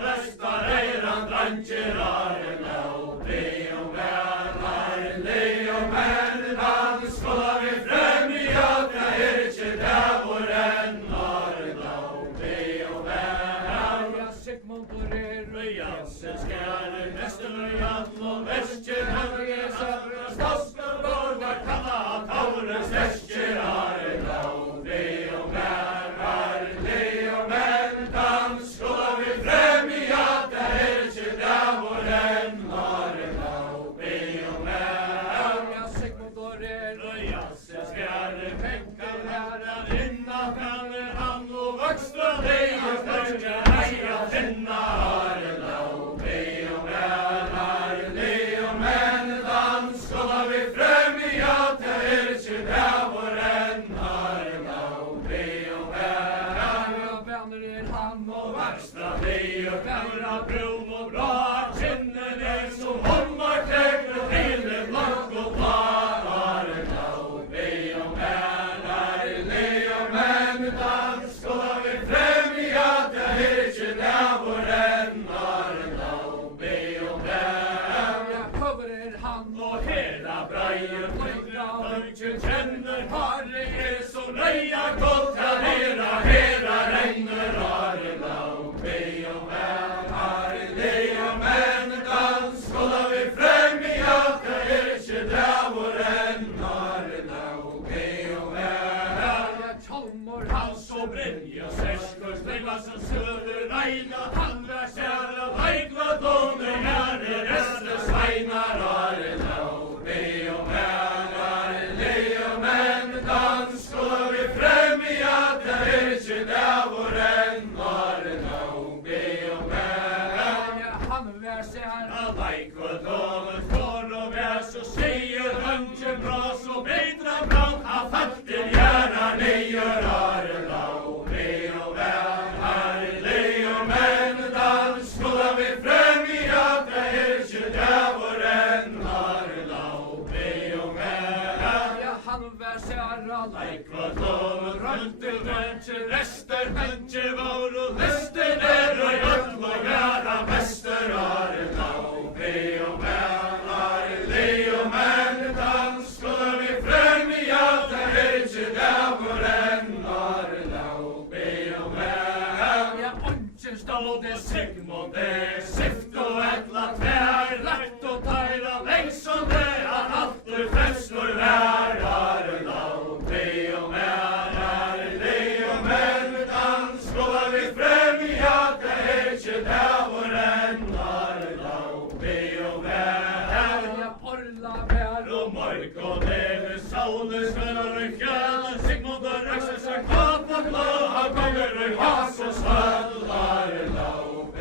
restar eiran drangir arna og menn dan skola vi frem I at det ikke dævor enn arna og menn. Ja, Sigmundur Jansen skjære nesten Jan og Vestjer Helge Sabra Stasper Borgar kanna Taurens Vestjer arna og menn dan skola vi frem I at det ikke dævor enn arna og menn. Ja, Sigmundur Jansen skjære penkar herran inna kan han og vakstra deg og større heia finna arna og menn dan skola vi frem I at det ikke dævor enn arna og menn. Ja, vänner han Og vakstra deg og gamla brun og bra kinnen som holmar klegg og hele blank og blå arna og menn dan skola vi frem I at det ikke dævor enn arna og menn. Ja, coverer han Og hela breier Høytjen kjenner Harry så nøya godt hera regner arna og menn dan skola vi frem I at det ikke dævor enn arna og menn. Ja, Tjalmor han Så Brynja Seskur Steivasen söder reina han var kjære veikla dåne herre reste sveinar arna og menn dan skola vi frem I at det ikke dævor enn arna og menn. Ja, han vær sær Veikla dåne for og vær så sier hønge bra så beitra brann han fattig gjerne neier arna og menn dan skola vi frem I at det ikke dævor enn arna og menn. Ja, han vær sær Veikla dåne rønte vønge rester hønge vår og lester og gjøtl og gjæra mester arna og menn dan skola vi frem I at det ikke dævor enn arna og menn. Ja, ongen Ståde Sigmund sift og etla tvær lagt og tæra lengs som det han alltid fremstor vær arna og menn dan skola vi frem I at det ikke dævor enn arna og menn. Ja, Orla vær Og morg og neve saule svønner I fjælen Sigmund og røkser seg kvapp og blå han kommer I has og svøll arna og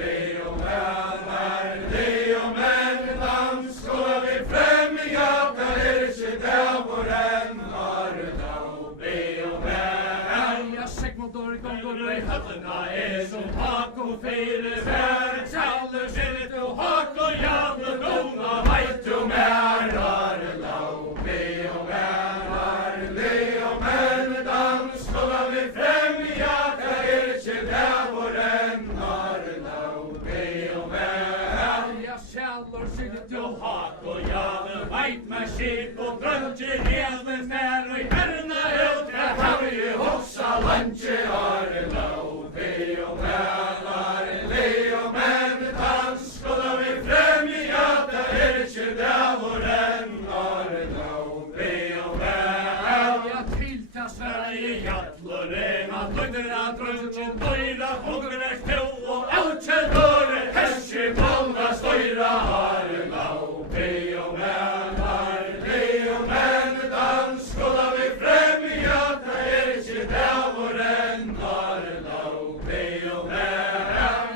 menn dan skola vi frem I at det ikke dævor enn arna og menn. Ja, Sigmundur gongur I høllena som hak og fire vær tjaller skillet og hak og jævle gona veit du mer arna og menn dan skola vi frem I at det ikke dævor enn arna og menn. Ja, Sjallor sygt Jo hak og jævle veit med skip og drønger hele nær og herna ut jeg har I hoksa lanje arna og menn dan skola vi frem I at det ikke dævor enn arna og menn. Ja, tilta Sverige I jallor at løgner at drønger døyra hungrer to og autkjellore herski bolla støyra arna og menn dan skola vi frem I at det ikke dævor enn arna og menn.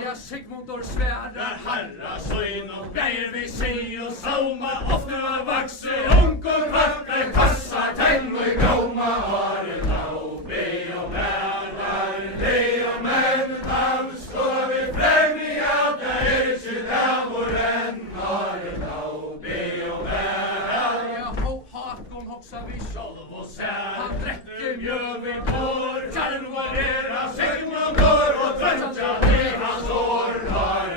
Ja, Sigmundur svær Der herra søyn og beir vi si og sauma ofte var vakse ung og kvarter kassa tenn og gauma arna og menn dan skola vi frem I at det ikke dævor enn arna og menn. Ja, Hakon hoksa vi Sjolv og sær han drekker mjøvi går, kjarvar Sigmund går og drøntja til hans år arna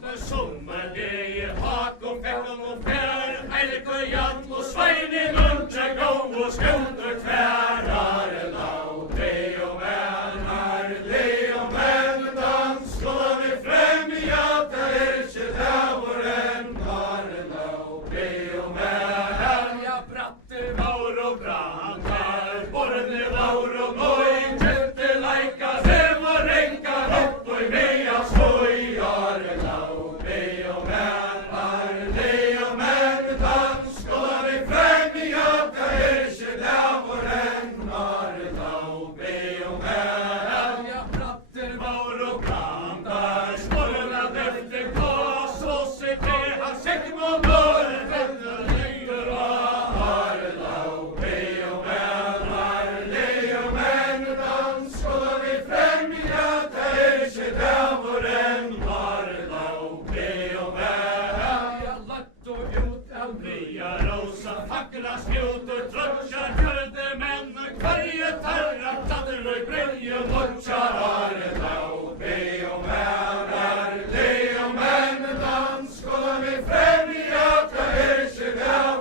på sommerdeg, hak og fekk og fær, Erik og Jan og Svein i Lunde, gå og skunde kværar, lau, det og menn, dans, skulle vi frem i at det ikke der en har, lau, det og menn. Herja bratte Vaur og brandar, borne vaur og møy, kjente leika, sem og renka, opp og i mea skojar, lau, det og menn, dans, skulle vi frem i at det ikke der en har, lau, det og menn. Herja bratte Vaur og brandar, sporrad efter kås, og se det har sett må mør, venner lenger har, lau, det og menn, dans, skulle vi frem i at det ikke der en har, lau, det og menn. Herja lagt og ut av Nya rosa facklas ut och tröttar kölde män Varje tarra tatter och bränje mutchar har det lau, det och män, dans, skulle vi frem i att det inte där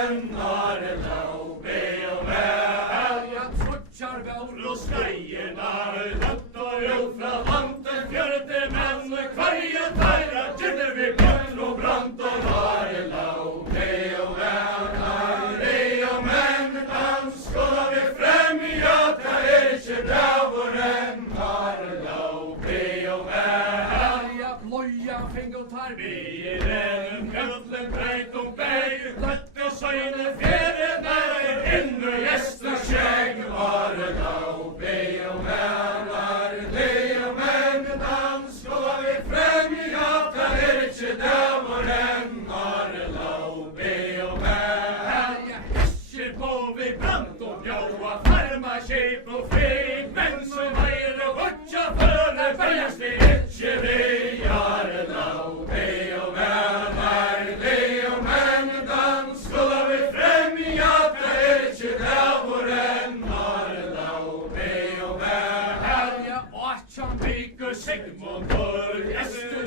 en har det lau, det och män. Herja trutjar väl Och skrejerna lagt och ut från landet fjörde män Varje tarra känner vi björn och brant och har det lau, det och män, dans, skulle vi frem i att det inte där en har det lau, det och män. Herja ploja fingotar Vi en kölden breit och berg, lätte söjne fjärde där inne gäster käng var det lau, det och män, dans, skulle vi frem i att det inte där en har det lau, det och män. Herja Hescher på vi brant och bjåa, farma kip och feg, men så vejr och hutja före bergast det inte vi har det lau, det och män, dans, skulle vi frem i att det inte där en har det lau, det och män. Herja åtjan Viker Sigmund för Ester